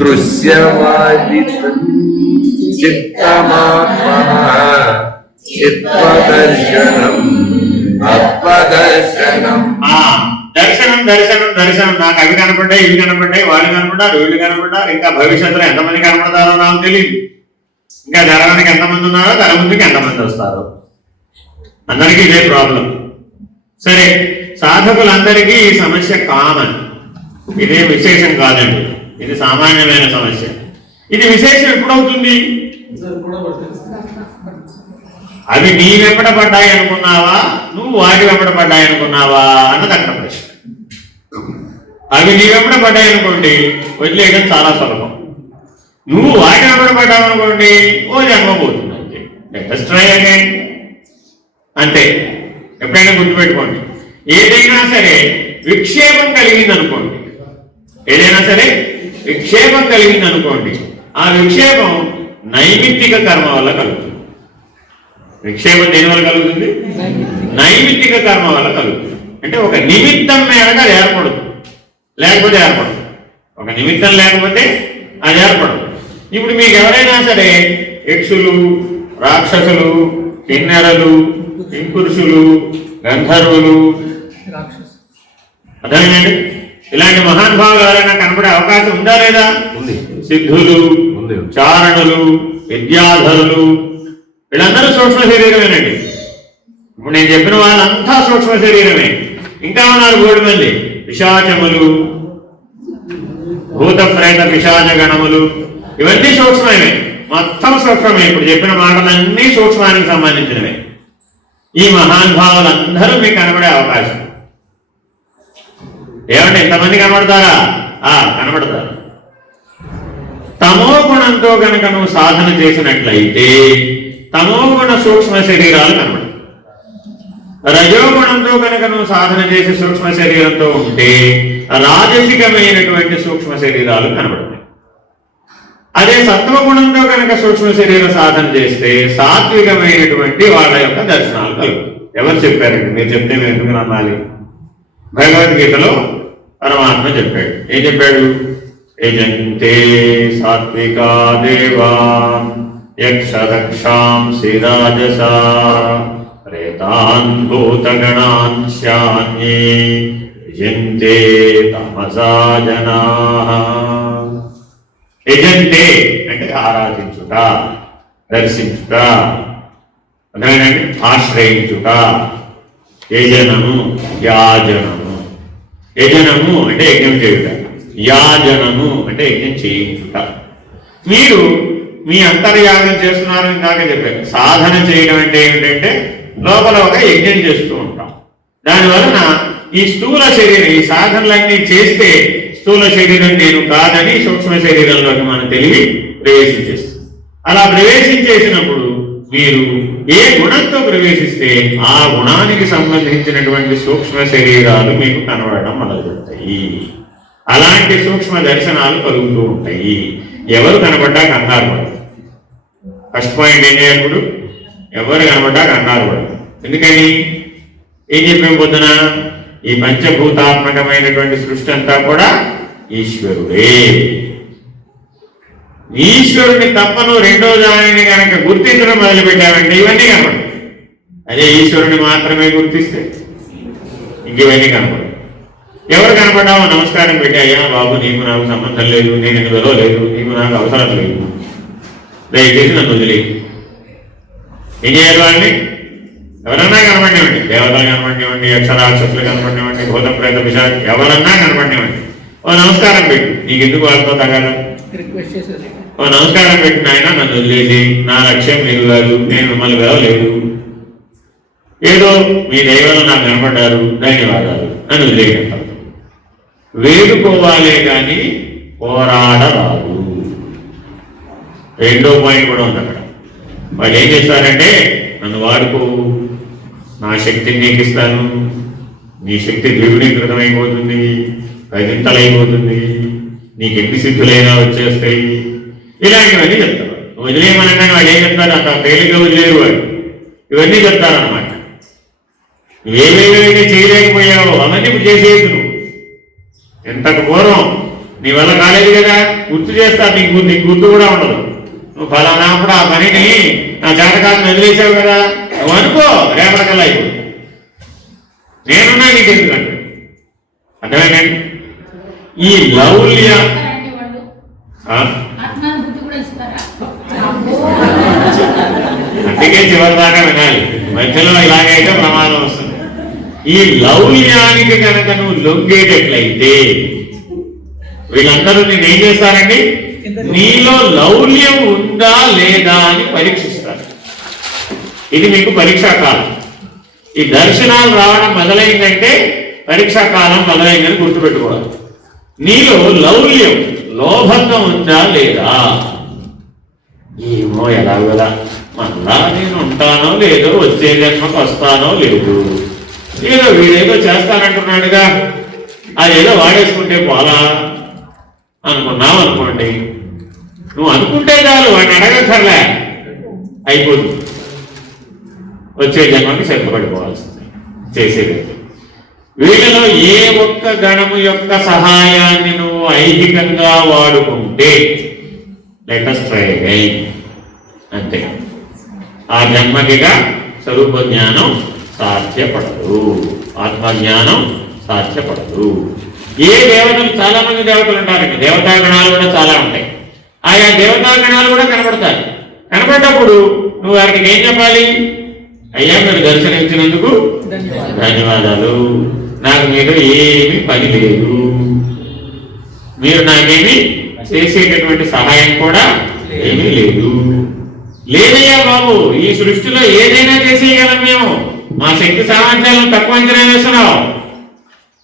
దృశ్యవాదితం చిత్తమాత్మనః చిత్వదర్శనం తత్వదర్శనం. దర్శనం దర్శనం దర్శనం. నాకు అవి కనపడ్డాయి, ఇవి కనపడ్డాయి, వాళ్ళు కనపడ్డారు, వీళ్ళు కనపడ్డారు. ఇంకా భవిష్యత్తులో ఎంతమంది కనపడతారో నాకు తెలియదు. ఇంకా జరగడానికి ఎంతమంది ఉన్నారో తన ముందుకి ఎంతమంది వస్తారో. అందరికీ ఇదే ప్రాబ్లం. సరే, సాధకులందరికీ ఈ సమస్య కామన్. ఇదే విశేషం కాదండి, ఇది సామాన్యమైన సమస్య. ఇది విశేషం ఎప్పుడవుతుంది? అవి నీ వెంబడ పడ్డాయి అనుకున్నావా, నువ్వు వాటి వెంబడ పడ్డాయి అనుకున్నావా అన్నది అక్కడ ప్రశ్న. అవి నీ వెంబడ పడ్డాయి అనుకోండి, వదిలేయడం చాలా సులభం. నువ్వు వాటి వెంబడ పడ్డావు అనుకోండి, ఓ జన్మ పోతుంది. అంతే. అంతే. ఎప్పుడైనా గుర్తుపెట్టుకోండి, ఏదైనా సరే విక్షేపం కలిగింది అనుకోండి, ఏదైనా సరే విక్షేపం కలిగింది అనుకోండి, ఆ విక్షేపం నైమిత్తిక కర్మ వల్ల కలుగుతుంది. విక్షేపం దేని వల్ల కలుగుతుంది? నైమిత్తిక కర్మ వల్ల కలుగుతుంది. అంటే ఒక నిమిత్తం మేరకు అది ఏర్పడదు, లేకపోతే ఏర్పడదు. ఒక నిమిత్తం లేకపోతే అది ఏర్పడదు. ఇప్పుడు మీకు ఎవరైనా సరే యక్షులు, రాక్షసులు, కిన్నెరలు, కింపురుషులు, గంధర్వులు, అర్థమేనండి, ఇలాంటి మహానుభావులు ఎవరైనా కనపడే అవకాశం ఉందా లేదా? సిద్ధులు, చారణులు, విద్యాధరులు, వీళ్ళందరూ సూక్ష్మ శరీరమేనండి. ఇప్పుడు నేను చెప్పిన వాళ్ళంతా సూక్ష్మ శరీరమే. ఇంకా ఉన్నారు కోటి మంది. పిశాచములు, భూత ప్రేత పిశాచ గణములు, ఇవన్నీ సూక్ష్మమే, మొత్తం సూక్ష్మమే. ఇప్పుడు చెప్పిన మాటలన్నీ సూక్ష్మానికి సంబంధించినవే. ఈ మహానుభావులందరూ మీకు కనబడే అవకాశం. ఏమంటే ఇంతమంది కనబడతారా? కనబడతారు. తమో గుణంతో కనుక నువ్వు సాధన చేసినట్లయితే తమోగుణ సూక్ష్మ శరీరాలు కనబడతాయి. రజోగుణంతో కనుక నువ్వు సాధన చేసి సూక్ష్మ శరీరంతో ఉంటే రాజసికమైనటువంటి సూక్ష్మ శరీరాలు కనబడతాయి. అదే సత్వగుణంతో కనుక సూక్ష్మ శరీర సాధన చేస్తే సాత్వికమైనటువంటి వాళ్ళ యొక్క దర్శనాలు కలుగుతాయి. ఎవరు చెప్పారండి? మీరు చెప్తే మేము ఎందుకు నమ్మాలి? భగవద్గీతలో పరమాత్మ చెప్పాడు. ఏం చెప్పాడు? యజంతే సాత్వికా దేవాన్ యక్షరక్షాంసి రాజసా ప్రేతాన్ భూతగణాన్ శాన్యే యజంతే తమసా జనాః. యజంతే అంటే ఆరాధించుట, దర్శించుట, అదేనండి ఆశ్రయించుట. యజనము, యాజనము. యజనము అంటే యజ్ఞం చేయుట, యాజనము అంటే యజ్ఞం చేయించుట. మీరు మీ అంతర్యాగం చేస్తున్నారు. ఇందాక చెప్పారు, సాధన చేయడం అంటే ఏమిటంటే లోపల ఒక యజ్ఞం చేస్తూ ఉంటాం. దానివలన ఈ స్థూల శరీరం, ఈ సాధనలన్నీ చేస్తే స్థూల శరీరం నేను కాదని సూక్ష్మ శరీరంలోకి మన తెలివి ప్రవేశించేస్తుంది. అలా ప్రవేశించేసినప్పుడు మీరు ఏ గుణంతో ప్రవేశిస్తే ఆ గుణానికి సంబంధించినటువంటి సూక్ష్మ శరీరాలు మీకు కనబడడం మొదలుపెడతాయి. అలాంటి సూక్ష్మ దర్శనాలు కలుగుతూ ఉంటాయి. ఎవరు కనబడ్డా కంగారు పడదు. ఫస్ట్ పాయింట్ ఏం చేయాలి? ఎవరు కనబడ్డా కంగారు పడదు. ఎందుకని? ఏం చెప్పాం పొద్దున? ఈ పంచభూతాత్మకమైనటువంటి సృష్టి అంతా కూడా ఈశ్వరుడే. ఈశ్వరుని తప్పను రెండో దానిని కనుక గుర్తించడం మొదలుపెట్టామంటే ఇవన్నీ కనబడతాయి. అదే ఈశ్వరుని మాత్రమే గుర్తిస్తే ఇంక ఇవన్నీ కనబడదు. ఎవరు కనపడ్డావో నమస్కారం పెట్టాయా, బాబు నీకు నాకు సంబంధం లేదు, నేను నీకు లేదు, నీకు నాకు అవసరం లేదు, దయచేసి నన్ను వదిలే. ఏం చేయాలి? వాళ్ళని ఎవరన్నా కనపడినవ్వండి, దేవతలు కనపడినవ్వండి, అక్షరాక్షసులు కనపడినవ్వండి, భూత ప్రేత పిశాచ ఎవరన్నా కనపడినవ్వండి, ఓ నమస్కారం పెట్టు. నీకు ఎందుకు వాళ్ళతో తగాలి? ఓ నమస్కారం పెట్టిన ఆయన నన్ను వదిలేసి, నా లక్ష్యం మీరు కాదు, నేను మిమ్మల్ని పిలవలేదు, ఏదో మీ దైవాలు నాకు కనపడ్డారు, ధన్యవాదాలు అని వదిలేయగలుగుతారు. వేడుకోవాలే కానీ పోరాడరాదు. రెండో పాయింట్ కూడా ఉంది అక్కడ. వాళ్ళు ఏం చేస్తారంటే, నన్ను వాడుకో, నా శక్తిని నీకు ఇస్తాను, నీ శక్తి ద్విగుణీకృతం అయిపోతుంది, పదింతలైపోతుంది, నీకు ఎన్ని సిద్ధులైనా వచ్చేస్తాయి, ఇలాంటివన్నీ చెప్తారు. వదిలేయమనగానే వాళ్ళు ఏం చెప్తారు? అంత తేలిగ్గా వదిలేరు వాళ్ళు. ఇవన్నీ చెప్తారన్నమాట. నువ్వేవేవైతే చేయలేకపోయావో అవన్నీ ఇప్పుడు చేసేది. నువ్వు ఎంతకు పూర్వం నీ వల్ల కాలేదు కదా, గుర్తు చేస్తా, నీకు గుర్తు కూడా ఉండదు. నువ్వు ఫలానాప్పుడు ఆ పనిని నా జాతకాలను వదిలేసావు కదా, నువ్వు అనుకో రేపటికల్లా అయిపో, నేనున్నా నీకు ఎందుకంటే. అర్థమైందండి? ఈ లౌల్య అందుకే చివరి దాకా వినాలి, మధ్యలో ఇలాగైతే ప్రమాదం వస్తుంది. ఈ లౌల్యానికి కనుక నువ్వు లొంగేటట్లయితే వీళ్ళందరూ నేను ఏం చేస్తారండి, నీలో లౌల్యం ఉందా లేదా అని పరీక్షిస్తారు. ఇది మీకు పరీక్షా కాలం. ఈ దర్శనాలు రావడం మొదలైందంటే పరీక్షా కాలం మొదలైందని గుర్తుపెట్టుకోవాలి. నీలో లౌల్యం, లోభత్వం ఉందా లేదా? ఏమో ఎలాగోలా మళ్ళా నేను ఉంటానో లేదో, వచ్చే జన్మకు వస్తానో లేదు, ఏదో వీడేదో చేస్తానంటున్నాడుగా అదేదో వాడేసుకుంటే పోలా అనుకున్నావు అనుకోండి, నువ్వు అనుకుంటే చాలు, వాడిని అడగక్కర్లే, అయిపోతుంది. వచ్చే జన్మకి సిద్ధపడిపోవాల్సింది చేసేది. వీళ్ళలో ఏ ఒక్క గణము యొక్క సహాయాన్ని నువ్వు ఐహికంగా వాడుకుంటే లెటెస్ట్ ట్రై అగైన్ అంతే, ఆ జన్మకిగా స్వరూప జ్ఞానం సాధ్యపడదు, ఆత్మజ్ఞానం సాధ్యపడదు. ఏ దేవతలు, చాలా మంది దేవతలు ఉంటారండి, దేవతా గణాలు కూడా చాలా ఉంటాయి. ఆయా దేవతా గణాలు కూడా కనపడతాయి. కనపడ్డప్పుడు నువ్వు వారికి ఏం చెప్పాలి? అయ్యా మీరు దర్శనించినందుకు ధన్యవాదాలు, నాకు మీరు ఏమీ పని లేదు, మీరు నాకేమి చేసేటటువంటి సహాయం కూడా ఏమీ లేదు. లేదయ్యా బాబు, ఈ సృష్టిలో ఏదైనా చేసేయగలం మేము, మా శక్తి సామర్థ్యాలను తక్కువ అంచనా వేస్తున్నావు,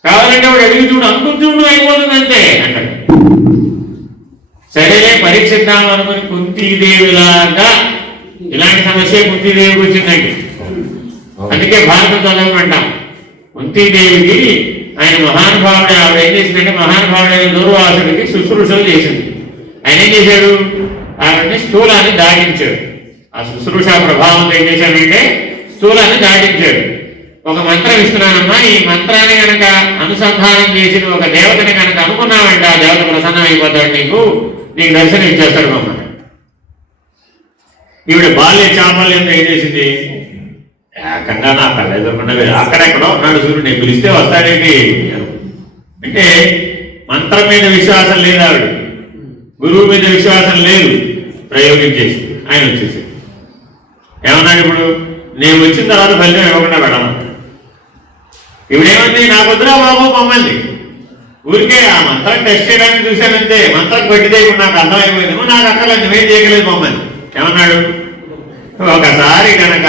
కావాలంటే వాడు అడిగి చూడు, అనుకుని చూడు, అయిపోతుంది అంతే అంటాడు. సరేలే పరీక్షిద్దాం అనుకుని కుంతీదేవిలాగా ఇలాంటి సమస్య కుంతీదేవికి వచ్చిందండి. అందుకే భారతం చదవమంటాం. కుంతీదేవికి ఆయన మహానుభావుడు, ఆవిడ ఏం చేసిందంటే మహానుభావుడైన దూర్వాసుడికి శుశ్రూషలు చేసింది. ఆయన ఏం చేశాడు? ఆవిడని స్థూలాన్ని దాటించాడు. ఆ శుశ్రూష ప్రభావంతో ఏం చేశాడంటే స్థూలాన్ని దాటించాడు. ఒక మంత్రం ఇస్తున్నానమ్మా, ఈ మంత్రాన్ని కనుక అనుసంధానం చేసిన ఒక దేవతని కనుక అనుకున్నామంటే ఆ దేవత ప్రసన్నం అయిపోతాడు, నీకు దర్శనం ఇచ్చేస్తాడు మమ్మల్ని. ఈవిడ బాల్య చాపల్యంతో ఏం చేసింది? ఏకంగా నా కళ్ళ ఎదురకుండా అక్కడెక్కడో ఉన్నాడు సూర్యుడు, నేను పిలిస్తే వస్తాడేంటి అంటే మంత్రం మీద విశ్వాసం లేదు, ఆవిడ గురువు మీద విశ్వాసం లేదు, ప్రయోగించేసి ఆయన వచ్చేసి ఏమన్నాడు? ఇప్పుడు నేను వచ్చిన తర్వాత ఫలితం ఇవ్వకుండా వెళ్ళమన్నాడు. ఇవిడేమంది? నాకు వద్దురా బాబు మమ్మల్ని, ఊరికే ఆ మంత్రం టెస్ట్ చేయడానికి చూశానంతే, మంత్రం పెట్టితే ఇప్పుడు నాకు అర్థమైపోయింది, నువ్వు నాకు అక్కడ నువ్వేం చేయగలేదు మమ్మల్ని. ఏమన్నాడు? ఒకసారి కనుక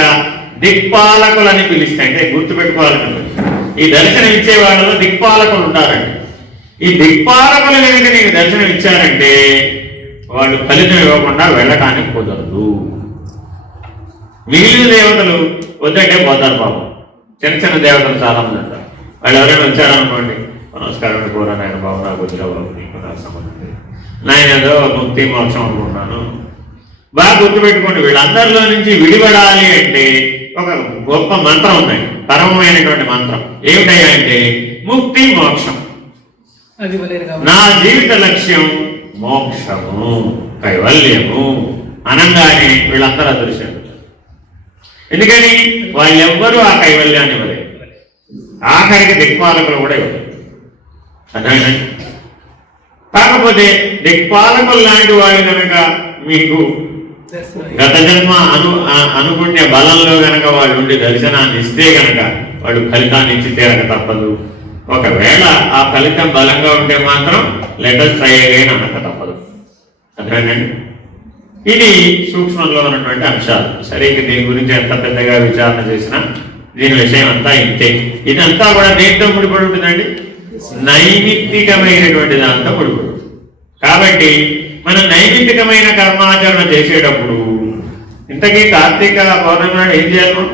దిక్పాలకులని పిలిస్తే, అంటే గుర్తుపెట్టుకోవాలంటే ఈ దర్శనం ఇచ్చే వాళ్ళలో దిక్పాలకులు ఉంటారండి. ఈ దిక్పాలకులు కనుక నీకు దర్శనం ఇచ్చారంటే వాళ్ళు ఫలితం ఇవ్వకుండా వెళ్ళటానికి కుదరదు. మిగిలిన దేవతలు వద్దంటే పోతారు పాపం. చిన్న చిన్న దేవతలు చాలా మంది అంటారు. వాళ్ళు ఎవరైనా వచ్చారనుకోండి, నమస్కారం కోరా నాయన బాబు, నాకు వచ్చిన బాబు, నీకు నాకు సంబంధం లేదు, నాయన ఏదో ముక్తి మోక్షం అనుకుంటున్నాను. బాగా గుర్తుపెట్టుకోండి, వీళ్ళందరిలో నుంచి విడిపడాలి అంటే ఒక గొప్ప మంత్రం ఉందండి, పరమమైనటువంటి మంత్రం. ఏమిటయ్యా అంటే ముక్తి మోక్షం. నా జీవిత లక్ష్యం మోక్షము, కైవల్యము అనగానే వీళ్ళందరూ అదృశ్యం. ఎందుకని? వాళ్ళెవ్వరూ ఆ కైవల్యాన్ని ఇవ్వలేదు, ఆఖరికి దిక్పాలకులు కూడా ఇవ్వలేదు. అర్థమైందండి? కాకపోతే దిక్పాలకులు లాంటి వాళ్ళు కనుక మీకు గత జన్మ అనుకునే బలంలో గనక వాళ్ళు ఉండి దర్శనాన్ని ఇస్తే గనక వాడు ఫలితాన్ని ఇచ్చి తీరక తప్పదు. ఒకవేళ ఆ ఫలితం బలంగా ఉంటే మాత్రం లెటెస్ట్ ట్రై అగైన్ అనక తప్పదు. అర్థమైందండి? ఇది సూక్ష్మంలో ఉన్నటువంటి అంశాలు. సరే, దీని గురించి ఎంత పెద్దగా విచారణ చేసినా దీని విషయం అంతా ఇంతే. ఇదంతా కూడా దేంతో ముడిపడి ఉంటుందండి? నైమిత్తికమైనటువంటి దాంతో ముడిపడి ఉంటుంది. కాబట్టి మనం నైమిత్తికమైన కర్మాచరణ చేసేటప్పుడు ఇంతకీ కార్తీక పౌర్ణమి నాడు ఏం చేయాలి?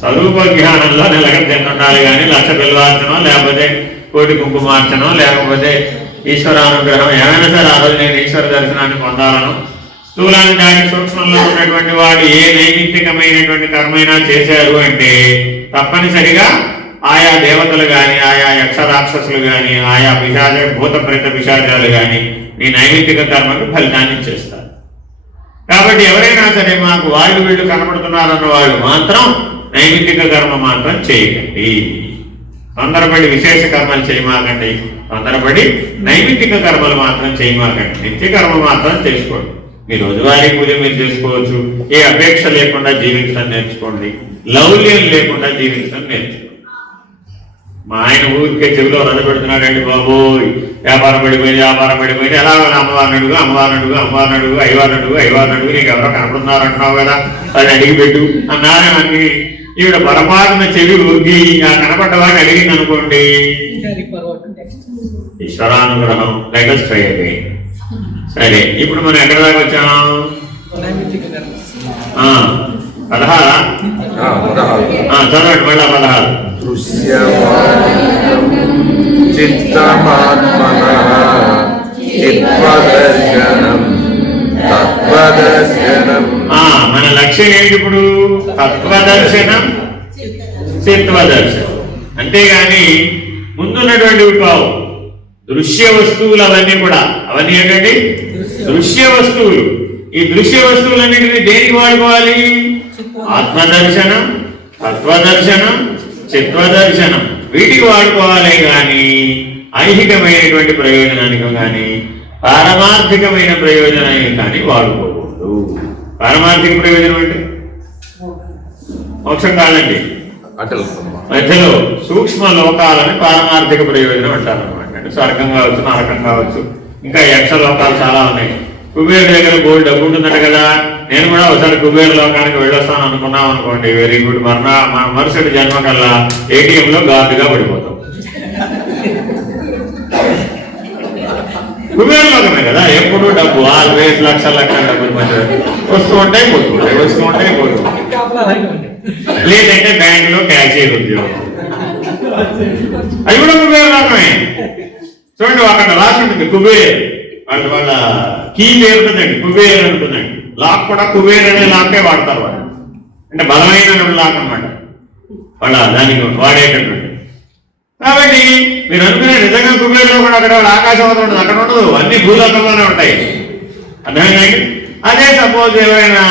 స్వరూప జ్ఞానంలో నిలకడెంటుండాలి. కానీ లక్ష బిల్వార్చనం, లేకపోతే కోటి కుంకుమార్చనం, లేకపోతే ఈశ్వరానుగ్రహం ఏమైనా సరే ఆ రోజు నేను ఈశ్వర దర్శనాన్ని పొందాలను స్థూలాన్ని దాని సూక్ష్మంలో ఉన్నటువంటి వాడు ఏ నైమిత్తికమైనటువంటి కర్మైనా చేశారు అంటే తప్పనిసరిగా ఆయా దేవతలు కానీ, ఆయా యక్షరాక్షసులు కానీ, ఆయా భూత ప్రేత పిశాచాలు కానీ మీ నైమిత్తిక కర్మకు ఫలితాన్ని ఇచ్చేస్తారు. కాబట్టి ఎవరైనా సరే మాకు వాళ్ళు వీళ్ళు కనబడుతున్నారన్న వాళ్ళు మాత్రం నైమిత్తిక కర్మ మాత్రం చేయకండి. తొందరపడి విశేష కర్మలు చేయమాకండి, తొందరపడి నైమిత్తిక కర్మలు మాత్రం చేయమాకండి. నిత్య కర్మ మాత్రం చేసుకోండి. మీ రోజువారీ పూజ మీరు చేసుకోవచ్చు. ఏ అపేక్ష లేకుండా జీవించడం నేర్చుకోండి, లౌల్యం లేకుండా జీవించడం నేర్చుకోండి. మా ఆయన ఊరికే చెవిలో రథ పెడుతున్నాడండి, బాబోయ్ వ్యాపారం పడిపోయింది ఎలా అమ్మవారిని అడుగు అయ్యవారిని అడుగు నీకు ఎవరో కనపడుతున్నారంటున్నావు కదా అది అడిగి పెట్టు అన్నారే అన్ని. ఈవిడ పొరపాటున చెవి ఊగి ఆ కనపడ్డవాడిని అడిగింది అనుకోండి, ఈశ్వరానుగ్రహం లెటస్ ట్రై అగైన్. సరే, ఇప్పుడు మనం ఎక్కడ దాకా వచ్చాం? 16 చదవండి మళ్ళా 16. మన లక్ష్యం ఏంటి ఇప్పుడు? తత్వదర్శనం, చిత్వదర్శనం. అంతేగాని ముందున్నటువంటివి కావు. దృశ్య వస్తువులు అవన్నీ కూడా, అవన్నీ ఏంటండి? దృశ్య వస్తువులు. ఈ దృశ్య వస్తువులన్నింటినీ దేనికి వాడుకోవాలి? ఆత్మదర్శనం, తత్వదర్శనం, చిత్వదర్శనం వీటికి వాడుకోవాలి. కానీ ఐహికమైనటువంటి ప్రయోజనానికి కానీ పారమార్థికమైన ప్రయోజనానికి కానీ వాడుకోకూడదు. పారమార్థిక ప్రయోజనం అంటే మోక్షం కాదండి, మధ్యలో సూక్ష్మ లోకాలని పారమార్థిక ప్రయోజనం అంటారు అనమాట. అంటే స్వర్గం కావచ్చు, నరకం కావచ్చు, ఇంకా యక్ష లోకాలు చాలా ఉన్నాయి. కుబేరు దగ్గర గోల్డ్ డబ్బు ఉంటుందట కదా, నేను కూడా ఒకసారి కుబేరు లోకానికి వెళ్ళొస్తాను అనుకున్నాం అనుకోండి, వెరీ గుడ్. మరుసటి జన్మ కల్లా ఏటీఎంలో గార్డుగా పడిపోతాం. కుబేరు లోకమే కదా, ఎప్పుడు డబ్బు ఆల్వేస్ లక్షల డబ్బులు మధ్య వస్తూ ఉంటాయి పోతూ లేదంటే బ్యాంకులో క్యాషియర్ ఉద్యోగం, అది కూడా కుబేరు లోకమే. చూడండి అక్కడ రాసి ఉంటుంది కుబేర్, వాళ్ళ కీ పేరుంటుందండి కుబేర్ ఉంటుందండి. లాక్ కూడా కుబేర్ అనే లాకే వాడతారు వాళ్ళు, అంటే బలమైన లాక్ అనమాట వాళ్ళ దానికి వాడేటటువంటి. కాబట్టి మీరు అనుకునే నిజంగా కుబేరులో కూడా అక్కడ ఆకాశం ఉంటుంది, అక్కడ ఉండదు, అన్ని భూలోకంలోనే ఉంటాయి. అర్థమైందండి? అదే సపోజ్ ఎవరైనా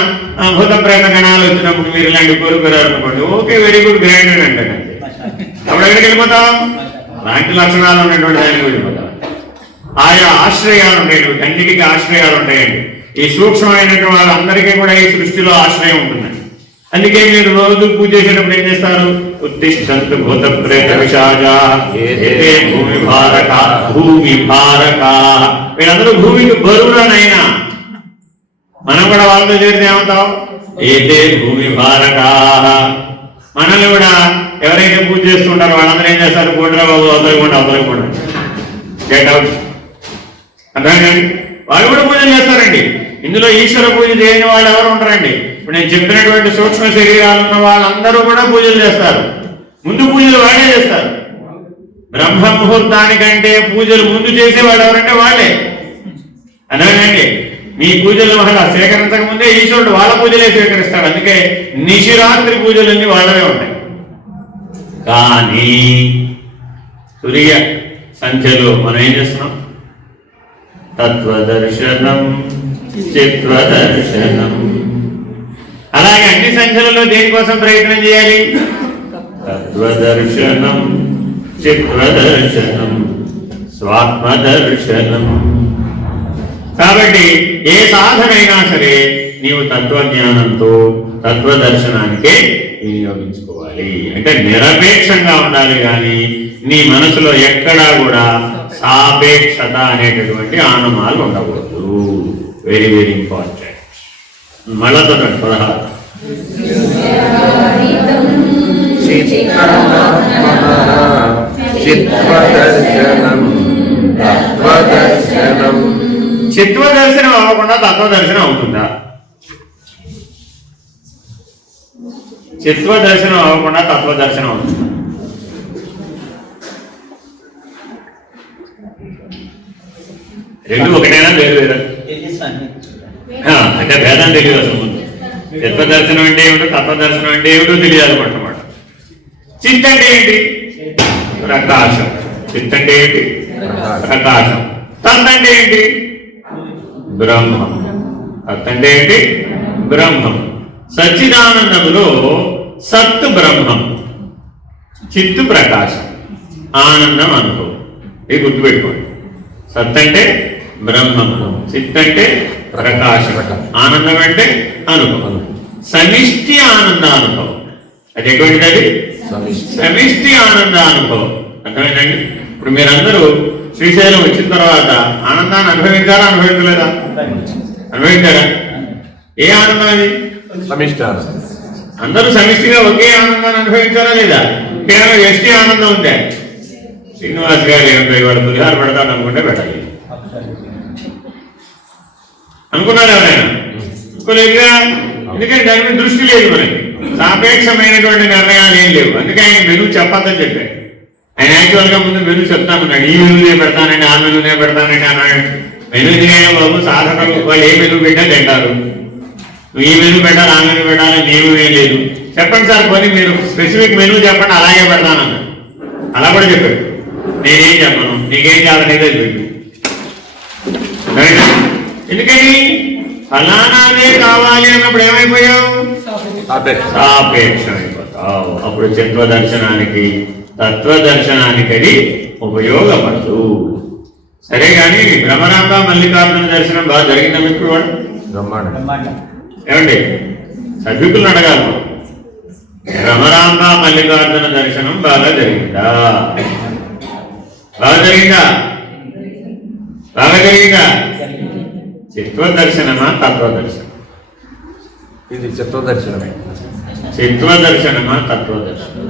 భూత ప్రేత గణాలు వచ్చినప్పుడు మీరు ఇలాంటి కోరుకున్నారు అనుకోండి, ఓకే వెరీ గుడ్ గ్రాండెడ్ అంటే అప్పుడు ఎక్కడికి వెళ్ళిపోతాం? అలాంటి లక్షణాలు ఉన్నటువంటి దానికి వెళ్ళిపోతాం. ఆయా ఆశ్రయాలు ఉంటాయి, అన్నిటికీ ఆశ్రయాలు ఉంటాయండి. ఈ సూక్ష్మమైనటువంటి వాళ్ళందరికీ కూడా ఈ సృష్టిలో ఆశ్రయం ఉంటుందండి. అందుకే మీరు రోజు పూజ చేసేటప్పుడు ఏం చేస్తారు? ఉత్తిష్టంతు భూత ప్రేత పిశాచా భూమి భారక. వీళ్ళందరూ భూమికి బరువులనైనా మనం కూడా వాళ్ళతో చేరితే ఏమంటాం? ఏతే భూమి భారక. మనల్ని కూడా ఎవరైతే పూజ చేస్తుంటారో వాళ్ళందరూ ఏం చేస్తారు? కూడరా బాబు అవతలకుండా గెట్ అవుట్. అర్థమైందండి? వాళ్ళు కూడా పూజలు చేస్తారండి. ఇందులో ఈశ్వర పూజ చేయని వాళ్ళు ఎవరు ఉంటారండి? ఇప్పుడు నేను చెప్పినటువంటి సూక్ష్మ శరీరాలు ఉన్న వాళ్ళందరూ కూడా పూజలు చేస్తారు. ముందు పూజలు వాళ్ళే చేస్తారు. బ్రహ్మ ముహూర్తానికంటే పూజలు ముందు చేసేవాడు ఎవరంటే వాళ్ళే. అర్థమైందండి? మీ పూజలు వాళ్ళ సేకరించక ముందే ఈశ్వరుడు వాళ్ళ పూజలే స్వీకరిస్తాడు. అందుకే నిశిరాత్రి పూజలన్నీ వాళ్ళవే ఉంటాయి. కానీ తురియ సంఖ్యలో మనం ఏం చేస్తున్నాం? తత్వదర్శనం, చిత్వదర్శనం. అలాగే అన్ని సంఖ్యలలో దేనికోసం ప్రయత్నం చేయాలి? తత్వదర్శనం, చిత్వదర్శనం, స్వాత్మదర్శనం. కాబట్టి ఏ సాధనైనా సరే నీవు తత్వజ్ఞానంతో తత్వదర్శనానికే వినియోగించుకోవాలి. అంటే నిరపేక్షంగా ఉండాలి, కానీ నీ మనసులో ఎక్కడా కూడా సాపేక్షత అనేటటువంటి ఆనమాలు ఉండకూడదు. Very very important. మళ్ళా 16. చిత్వదర్శనం అవ్వకుండా తత్వదర్శనం అవుతుందా? చిత్వదర్శనం అవ్వకుండా తత్వదర్శనం అవుతుందా? రెండు ఒకటైనా వేరు వేరు అంటే భేదం తెలియదు అసలు. ముందు చిత్వదర్శనం అంటే ఏమిటో తత్వదర్శనం అంటే ఏమిటో తెలియాలన్నమాట. చిత్ అంటే ఏంటి? ప్రకాశం. చిత్ అంటే ఏంటి? ప్రకాశం. తత్ అంటే ఏంటి? బ్రహ్మం. తత్ అంటే ఏంటి? బ్రహ్మం. సచ్చిదానందములో సత్ బ్రహ్మం, చిత్తు ప్రకాశం, ఆనందం అనుభవం. ఇది గుర్తుపెట్టుకోండి. సత్ అంటే బ్రహ్మం, చిత్ అంటే ప్రకాశం, ఆనందం అంటే అనుభవం. సమిష్టి ఆనందానుభవం. అది ఎటువంటిది? అది సమిష్టి ఆనందానుభవం. అర్థమైందండి? ఇప్పుడు మీరందరూ శ్రీశైలం వచ్చిన తర్వాత ఆనందాన్ని అనుభవించారా, అనుభవించలేదా? అనుభవించారా? ఏ ఆనందం అది? సమిష్టి ఆనందం. అందరూ సమిష్టిగా ఒకే ఆనందాన్ని అనుభవించారా లేదా? కేవలం ఎస్టీ ఆనందం ఉంటే శ్రీనివాస్ గారు ఏమిటో ఇవాళ పులిహార పెడతాడు అనుకుంటే పెట్టాలి అనుకున్నారు ఎవరైనా? అనుకోలేదుగా. ఎందుకంటే దాని మీద దృష్టి లేదు మనకి. సాపేక్షమైనటువంటి నిర్ణయాలు ఏం లేవు. అందుకే ఆయన మెనూ చెప్పద్దని చెప్పారు. ఆయన యాక్చువల్గా ముందు మెనూ చెప్తామన్నాడు. ఈ మెనూనే పెడతానండి, ఆ మెనూనే పెడతానండి అన్నాడు. మెనూ ఎందుకైనా బాబు, సాధకులు వాళ్ళు ఏ మెనూ పెట్టా తింటారు. ఈ మెనూ పెట్టాలి, ఆ మెనూ పెట్టాలి, నియమం ఏం లేదు. చెప్పండి సార్, పోనీ మీరు స్పెసిఫిక్ మెనూ చెప్పండి, అలాగే పెడతానన్నాడు. అలా కూడా చెప్పాడు. నేనేం చెప్పను, నీకేం కాదనేది పెట్టు. ఎందుకని? ఫలానాదే కావాలి అన్నప్పుడు ఏమైపోయావు? సాపేక్షం అయిపోతావు. అప్పుడు తత్వదర్శనానికి అది ఉపయోగపడదు. సరే కానీ భ్రమరాంబ మల్లికార్జున దర్శనం బాగా జరిగిందా మీకు? వాడు ఏమండి సభ్యులను అడగాలి. భ్రమరాంబ మల్లికార్జున దర్శనం బాగా జరిగిందా? బాగా జరిగిందా? బాగా జరిగిందా? చిత్వదర్శనమా తత్వదర్శనం? ఇది చిత్వదర్శనమే. చిత్వదర్శనమా తత్వదర్శనం?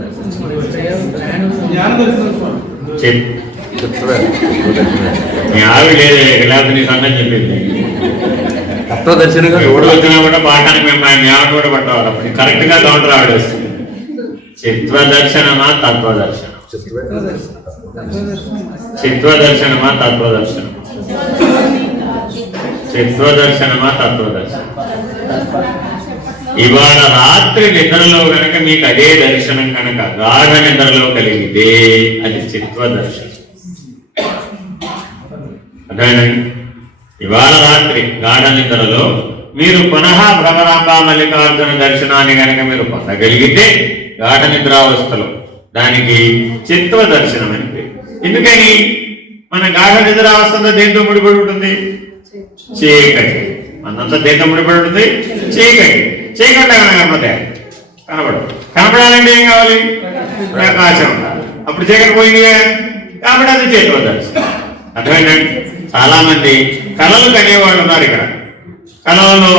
మీ ఆవి లేదు, లేకపోతే నీ సంగతి చెప్పింది. తత్వదర్శనంగా ఎవడు వచ్చినా కూడా పాఠానికి మేము మీ ఆవిడ కూడా పట్టవాలి. అప్పుడు కరెక్ట్ గా కౌంటర్ ఆడేస్తుంది. చిత్వదర్శనమా తత్వదర్శనం? చిత్వదర్శనమా తత్వదర్శనం? చిత్వదర్శనమా తత్వదర్శనం? ఇవాళ రాత్రి నిద్రలో కనుక మీకు అదే దర్శనం కనుక గాఢ నిద్రలో కలిగితే అది చిత్వదర్శనం. అదేనండి, ఇవాళ రాత్రి గాఢ నిద్రలో మీరు పునః భ్రమరాంబ మల్లికార్జున దర్శనాన్ని కనుక మీరు పొందగలిగితే గాఢ నిద్రావస్థలో దానికి చిత్వ దర్శనం అని పేరు. ఎందుకని? మన గాఢ నిద్రావస్థ దేంతో ముడిపడి ఉంటుంది? చీకటి. మనంతా దేంతో ముడిపడి ఉంటుంది? చీకటి. చీకటి కనపడతాయి, కనపడదు. కనపడాలంటే ఏం కావాలి? ప్రకాశం ఉండాలి. అప్పుడు చీకటి పోయింది కాబట్టి అది చిత్వ దర్శనం. అర్థమైందండి? చాలా మంది కళలు కనేవాళ్ళు ఉన్నారు ఇక్కడ. కళలలో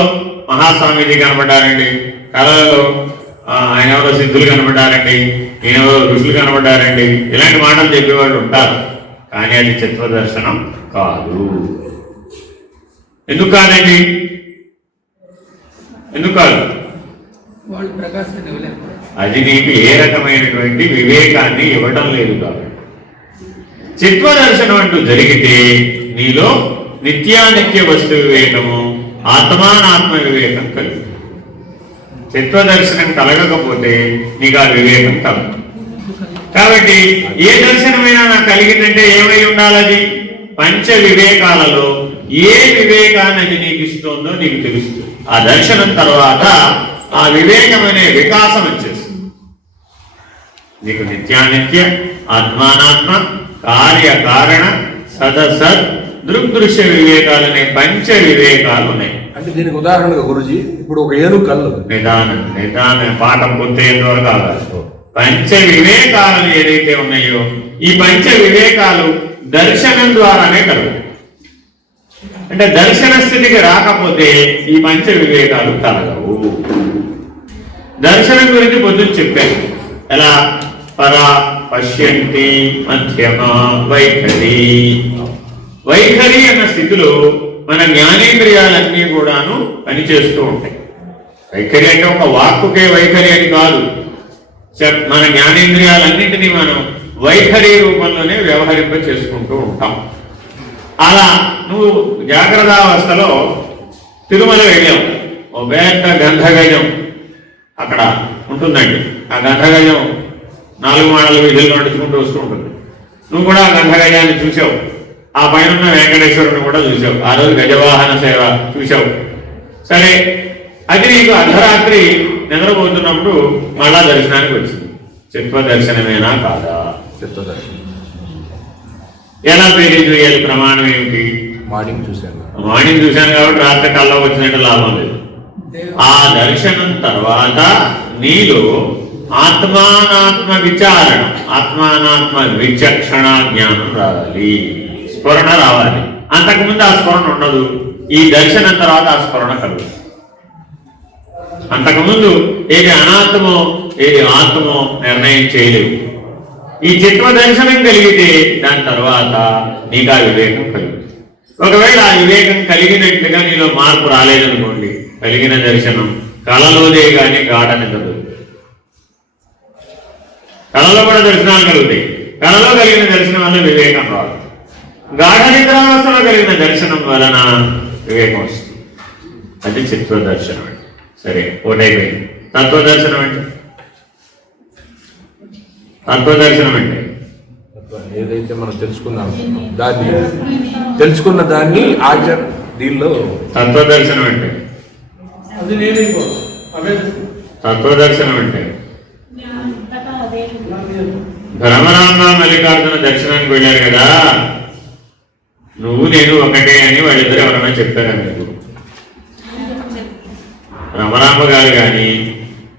మహాస్వామీజీ కనబడ్డారండి, కళలలో ఆయన ఎవరో సిద్ధులు కనబడ్డారండి, ఈయనెవరో ఋషులు కనబడ్డారండి, ఇలాంటి మాటలు చెప్పేవాళ్ళు ఉంటారు. కానీ అది చిత్వ దర్శనం కాదు. ఎందుకు కాదండి? ఎందుకు కాదు? అది నీకు ఏ రకమైనటువంటి వివేకాన్ని ఇవ్వటం లేదు కాబట్టి. చిత్వ దర్శనం అంటూ జరిగితే నీలో నిత్యానిత్య వస్తు వివేకము, ఆత్మానాత్మ వివేకం కలుగు. చిత్వ దర్శనం కలగకపోతే నీకు ఆ వివేకం కలగదు. కాబట్టి ఏ దర్శనమైనా నాకు కలిగిందంటే ఏమై ఉండాలి? పంచ వివేకాలలో ఏ వివేకాన్ని అది నీకు ఇస్తుందో నీకు తెలుస్తుంది. ఆ దర్శనం తర్వాత ఆ వివేకం అనే వికాసం వచ్చేస్తుంది. నీకు నిత్యానిత్య, ఆత్మానాత్మ, కార్యకారణ, సదసత్, దృగ్దృశ్య వివేకాలనే పంచ వివేకాలు ఉన్నాయి. అంటే దీనికి ఉదాహరణగా గురుజీ, ఇప్పుడు ఒక ఏనుగు కళ్ళు నిదానం పాఠం పూర్తయ్యేంత వరకు కావాలి. పంచ వివేకాలు ఏదైతే ఉన్నాయో ఈ పంచ వివేకాలు దర్శనం ద్వారానే కలుగుతాయి. అంటే దర్శన స్థితికి రాకపోతే ఈ పంచ వివేకాలు కలగవు. దర్శనం గురించి పొద్దున్న చెప్పాను. ఎలా? పరా, పశ్యంతి, మధ్యమ, వైఖరి. వైఖరి అన్న స్థితిలో మన జ్ఞానేంద్రియాలన్నీ కూడాను పనిచేస్తూ ఉంటాయి. వైఖరి అంటే ఒక వాక్కుకే వైఖరి అని కాదు. మన జ్ఞానేంద్రియాలన్నింటినీ మనం వైఖరి రూపంలోనే వ్యవహరింప చేసుకుంటూ ఉంటాం. అలా నువ్వు జాగ్రత్త అవస్థలో తిరుమల వెళ్ళావు. ఓ పెద్ద గంధగజం అక్కడ ఉంటుందండి. ఆ గంధగజం 4 మాడలు వీధులు నడుచుకుంటూ వస్తూ ఉంటుంది. నువ్వు కూడా గంధగజాన్ని చూసావు, ఆ పైన ఉన్న వెంకటేశ్వరుని కూడా చూసావు, ఆ రోజు గజవాహన సేవ చూసావు. సరే, అది నీకు అర్ధరాత్రి నిద్రపోతున్నప్పుడు మళ్ళా దర్శనానికి వచ్చింది. చిత్వ దర్శనమేనా కాదా? చిత్త దర్శనం ఎలా పేరు చేయాలి? ప్రమాణం ఏమిటి? మార్నింగ్ చూశాను. మార్నింగ్ చూశాను కాబట్టి రాత్రి కల్లో వచ్చినట్టు లాభం లేదు. ఆ దర్శనం తర్వాత నీలో ఆత్మానాత్మ విచారణ, ఆత్మానాత్మ విచక్షణ జ్ఞానం రావాలి, స్ఫురణ రావాలి. అంతకుముందు ఆ స్ఫురణ ఉండదు. ఈ దర్శనం తర్వాత ఆ స్ఫురణ కలుగుతుంది. అంతకుముందు ఏది అనాత్మో ఏది ఆత్మో నిర్ణయం చేయలేవు. ఈ చిత్వ దర్శనం కలిగితే దాని తర్వాత నీకు ఆ వివేకం కలుగుతుంది. ఒకవేళ ఆ వివేకం కలిగినట్లుగా నీలో మార్పు రాలేదనుకోండి, కలిగిన దర్శనం కళలోదే కానీ గాఢ నిద్రదు. కళలో కూడా దర్శనాలు కలుగుతాయి. కళలో కలిగిన దర్శనం వల్ల వివేకం రాదు. గాఢ నిద్రావస్థలో కలిగిన దర్శనం వలన వివేకం వస్తుంది. అది చిత్వ దర్శనం అంటే. సరే, ఒకటైపోయింది. తత్వదర్శనం అంటే ఏదైతే మనం తెలుసుకున్నాం దాన్ని తెలుసుకున్న దాన్ని ఆచరణ దీనిలో తత్వదర్శనం అంటే భ్రమరాంబ మల్లికార్జున దర్శనానికి వెళ్ళారు కదా, నువ్వు నేను ఒకటే అని వాళ్ళిద్దరు ఎవరైనా చెప్పారా మీకు? భ్రమరాంబ గారు కానీ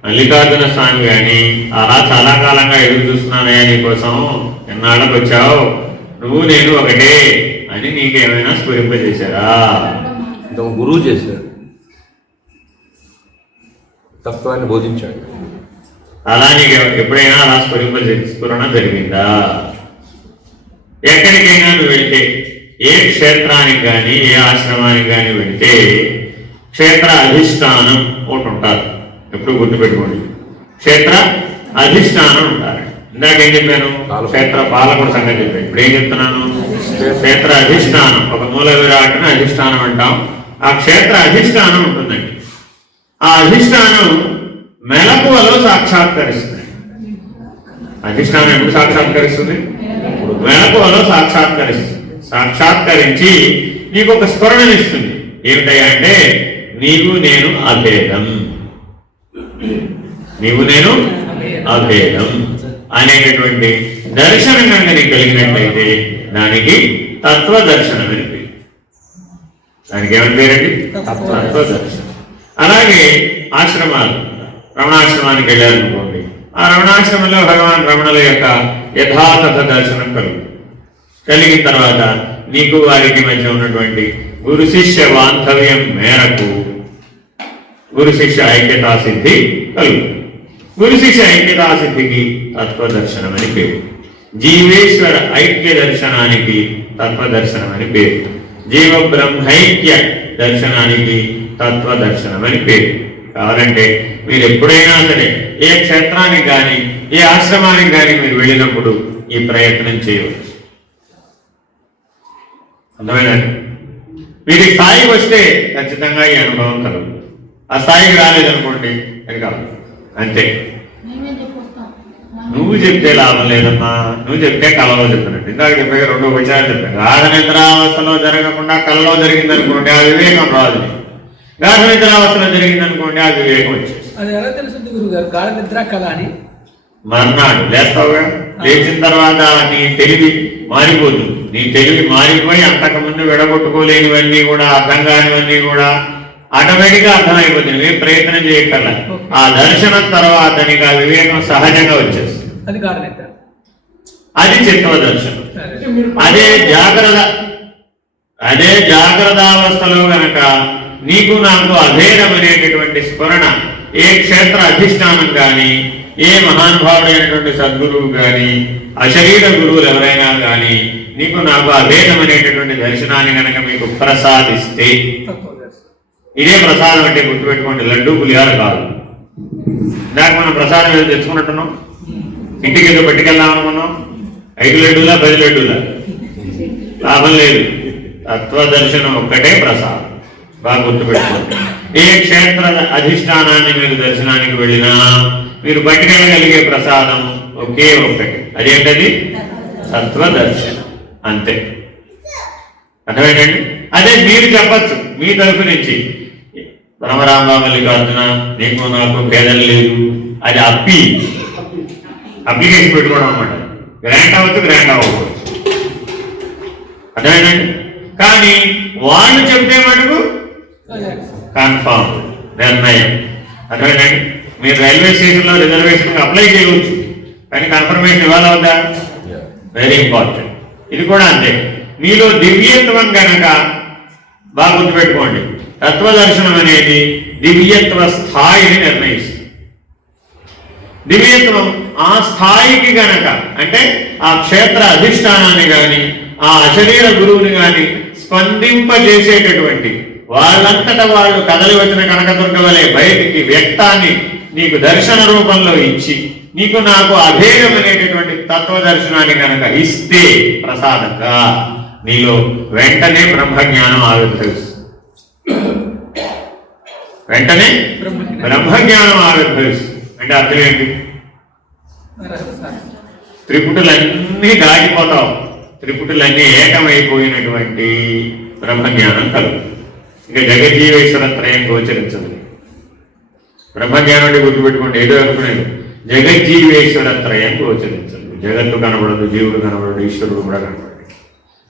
మల్లికార్జున స్వామి కానీ అలా చాలా కాలంగా ఎదురు చూస్తున్నానయ్యా నీకోసం, ఎన్నాళ్ళకి వచ్చావు, నువ్వు నేను ఒకటే అని నీకేమైనా స్ఫురింపజేశారా? గురువు చేశాడు, తత్వాన్ని బోధించాడు. అలా నీకు ఎప్పుడైనా అలా స్ఫురణ జరిగిందా? ఎక్కడికైనా నువ్వు వెళ్తే, ఏ క్షేత్రానికి కానీ ఏ ఆశ్రమానికి కానీ వెళ్తే క్షేత్ర అధిష్టానం ఒకటి ఉంటారు. ఎప్పుడు గుర్తుపెట్టుకోండి, క్షేత్ర అధిష్టానం ఉంటారు. ఇందాకేం చెప్పాను? క్షేత్ర పాలకుడు సంగతి చెప్పాను. ఇప్పుడు ఏం చెప్తున్నాను? క్షేత్ర అధిష్టానం, ఒక మూల విరాట్ని అధిష్టానం అంటాం. ఆ క్షేత్ర అధిష్టానం ఉంటుందండి. ఆ అధిష్టానం మెలకువలో సాక్షాత్కరిస్తుంది. అధిష్టానం ఎప్పుడు సాక్షాత్కరిస్తుంది? మెలకువలో సాక్షాత్కరిస్తుంది. సాక్షాత్కరించి నీకు ఒక స్ఫురణనిస్తుంది. ఏమిటయ్యా అంటే, నీవు నేను అభేదం, నీవు నేను అభేదం అనేటటువంటి దర్శనం కనుక నీకు కలిగినట్లయితే దానికి తత్వదర్శనం అని పేరు. దానికి ఏమని పేరండి? తత్వదర్శనం. అలాగే ఆశ్రమాలు, రమణాశ్రమానికి వెళ్ళారనుకోండి, ఆ రమణాశ్రమంలో భగవాన్ రమణుల యొక్క యథాతథ దర్శనం కలిగిన తర్వాత నీకు వారికి మధ్య ఉన్నటువంటి గురు శిష్య బాంధవ్యం మేరకు గురు శిష్య ఐక్యతా సిద్ధి కలుగుతుంది. గురు శిష్య ఐక్యతా సిద్ధికి తత్వదర్శనం అని పేరు. జీవేశ్వర ఐక్య దర్శనానికి తత్వదర్శనం అని పేరు. జీవ బ్రహ్మైక్య దర్శనానికి తత్వదర్శనం అని పేరు. కావాలంటే మీరు ఎప్పుడైనా సరే ఏ క్షేత్రానికి కానీ ఏ ఆశ్రమానికి కానీ మీరు వెళ్ళినప్పుడు ఈ ప్రయత్నం చేయవచ్చు. అర్థమైందండి? మీరు ఈ స్థాయికి వస్తే ఖచ్చితంగా ఈ అనుభవం కలుగుతుంది. ఆ స్థాయికి రాలేదనుకోండి అది కాదు, అంతే. నువ్వు చెప్తే లాభం లేదమ్మా, నువ్వు చెప్తే కళలో చెప్పినట్టు. ఇందాక చెప్పే 2 విషయాలు చెప్పాను. గాఢ నిద్రావస్థలో జరగకుండా కళలో జరిగిందనుకోండి ఆ వివేకం రాదు. గాఢ నిద్రావస్థలో జరిగిందనుకోండి ఆ వివేకం వచ్చేసి. అది ఎలా తెలుస్తుంది గురుగారు గాఢ నిద్ర కళ అని? మర్నాడు లేస్తావుగా, లేచిన తర్వాత నీ తెలివి మారిపోతుంది. నీ తెలివి మారిపోయి అంతకుముందు విడగొట్టుకోలేనివన్నీ కూడా, అర్థం కానివన్నీ కూడా ఆటోమేటిక్గా అర్థమైపోతుంది. నువ్వేం ప్రయత్నం చేయగల. ఆ దర్శనం తర్వాత నీకు ఆ వివేకం సహజంగా వచ్చేస్తుంది. అది గాఢ నిద్ర, అది చిత్వ దర్శనం. అదే జాగ్రత్తావస్థలో గనక నీకు నాకు అభేదం అనేటటువంటి స్ఫురణ ఏ క్షేత్ర అధిష్టానం కానీ ఏ మహానుభావుడైనటువంటి సద్గురువు కానీ అశరీర గురువులు ఎవరైనా కానీ నీకు నాకు అభేదం అనేటటువంటి దర్శనాన్ని కనుక మీకు ప్రసాదిస్తే, ఇదే ప్రసాదం అంటే గుర్తుపెట్టుకోండి, లడ్డూ పులిహార కాదు. దాకా మనం ప్రసాదం ఏదో తెచ్చుకున్నట్టున్నాం, ఇంటికి ఏదో పెట్టుకెళ్దామనుకున్నాం, 5 లడ్డూలా 10 లడ్డూలా లాభం లేదు. తత్వదర్శనం ఒక్కటే ప్రసాదం. బాగా గుర్తుపెట్టుకోండి. ఏ క్షేత్ర అధిష్టానాన్ని మీరు దర్శనానికి వెళ్ళినా మీరు పట్టుకెళ్ళగలిగే ప్రసాదం ఒకే ఒక్కటి. అదేంటది? తత్వదర్శనం. అంతే. అర్థమేంటండి? అదే మీరు చెప్పచ్చు మీ తరఫు నుంచి, బ్రహ్మరామలికార్జున నీకు నాకు భేదం లేదు, అది అప్లికేషన్ పెట్టుకోవడం అనమాట. గ్రాంట్ అవ్వచ్చు, గ్రాంట్ అవ్వవచ్చు. అర్థమేనండి? కానీ వాళ్ళు చెప్తే మటుకు కన్ఫామ్ నిర్ణయం. అర్థమేనండి? మీరు రైల్వే స్టేషన్లో రిజర్వేషన్ అప్లై చేయవచ్చు, కానీ కన్ఫర్మేషన్ ఇవ్వాలవుతా? Very important. ఇది కూడా అంతే. మీలో దివ్యత్వం కనుక బాగా గుర్తుపెట్టుకోండి, తత్వదర్శనం అనేది దివ్యత్వ స్థాయిని నిర్ణయిస్తుంది. దివ్యత్వం ఆ స్థాయికి గనక, అంటే ఆ క్షేత్ర అధిష్టానాన్ని కానీ ఆ అశరీర గురువుని కానీ స్పందింపజేసేటటువంటి, వాళ్ళంతటా వాళ్ళు కదలి వచ్చిన కనకదుర్గ వలె బయటికి వ్యక్తాన్ని నీకు దర్శన రూపంలో ఇచ్చి నీకు నాకు అభేదం అనేటటువంటి తత్వదర్శనాన్ని కనుక ఇస్తే ప్రసాదంగా నీలో వెంటనే బ్రహ్మజ్ఞానం ఆవిర్భవిస్తుంది. వెంటనే బ్రహ్మజ్ఞానం ఆవిర్భవిస్తుంది. అంటే అర్థం ఏంటి? త్రిపుటులన్నీ దాటిపోతావు, త్రిపుటులన్నీ ఏకమైపోయినటువంటి బ్రహ్మజ్ఞానం కలుగు. ఇంకా జగజ్జీవేశ్వర త్రయం గోచరించదు. బ్రహ్మజ్ఞానం అంటే గుర్తుపెట్టుకోండి, ఏదో అనుకునేది. జగజ్జీవేశ్వర త్రయం గోచరించదు. జగత్తు కనబడదు, జీవుడు కనబడదు, ఈశ్వరుడు కూడా కనబడదు.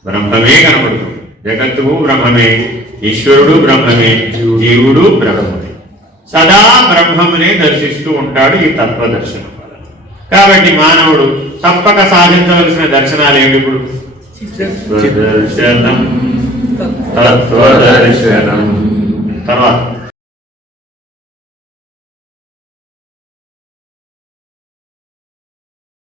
బ్రహ్మమే కనబడుతుంది. జగత్తువు బ్రహ్మమే, ఈశ్వరుడు బ్రహ్మమే, జీవుడు బ్రహ్మమే. సదా బ్రహ్మమునే దర్శిస్తూ ఉంటాడు ఈ తత్వదర్శనం వల్ల. కాబట్టి మానవుడు తప్పక సాధించవలసిన దర్శనాలు ఏమిటి? ఇప్పుడు దర్శనం, తత్వదర్శనం, తర్వాత